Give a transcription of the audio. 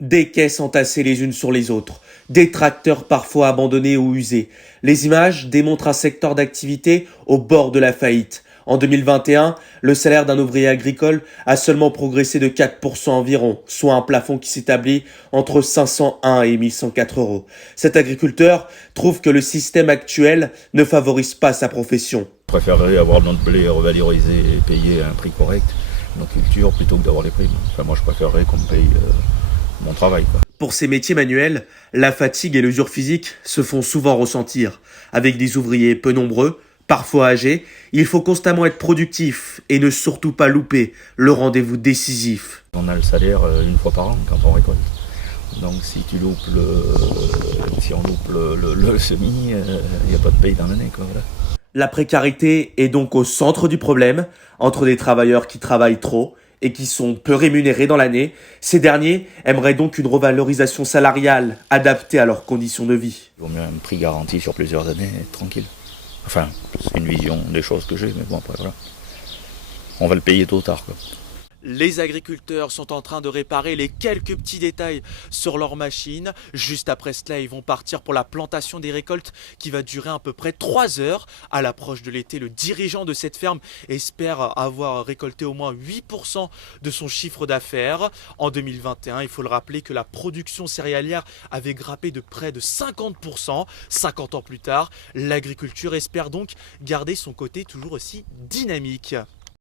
Des caisses entassées les unes sur les autres, des tracteurs parfois abandonnés ou usés. Les images démontrent un secteur d'activité au bord de la faillite. En 2021, le salaire d'un ouvrier agricole a seulement progressé de 4% environ, soit un plafond qui s'établit entre 501 et 1104 euros. Cet agriculteur trouve que le système actuel ne favorise pas sa profession. Je préférerais avoir notre blé revalorisé et payé à un prix correct, nos cultures, plutôt que d'avoir les primes. Enfin, moi, je préférerais qu'on me paye mon travail, quoi. Pour ces métiers manuels, la fatigue et l'usure physique se font souvent ressentir. Avec des ouvriers peu nombreux, parfois âgés, il faut constamment être productif et ne surtout pas louper le rendez-vous décisif. On a le salaire une fois par an quand on récolte. Donc si on loupe le semis, il n'y a pas de paye dans l'année, quoi. Voilà. La précarité est donc au centre du problème, entre des travailleurs qui travaillent trop et qui sont peu rémunérés dans l'année. Ces derniers aimeraient donc une revalorisation salariale adaptée à leurs conditions de vie. Il vaut mieux un prix garanti sur plusieurs années, tranquille. Enfin, c'est une vision des choses que j'ai, mais bon, après, voilà. On va le payer tôt ou tard, quoi. Les agriculteurs sont en train de réparer les quelques petits détails sur leurs machines. Juste après cela, ils vont partir pour la plantation des récoltes qui va durer à peu près 3 heures. À l'approche de l'été, le dirigeant de cette ferme espère avoir récolté au moins 8% de son chiffre d'affaires. En 2021, il faut le rappeler que la production céréalière avait grimpé de près de 50%. 50 ans plus tard, l'agriculture espère donc garder son côté toujours aussi dynamique.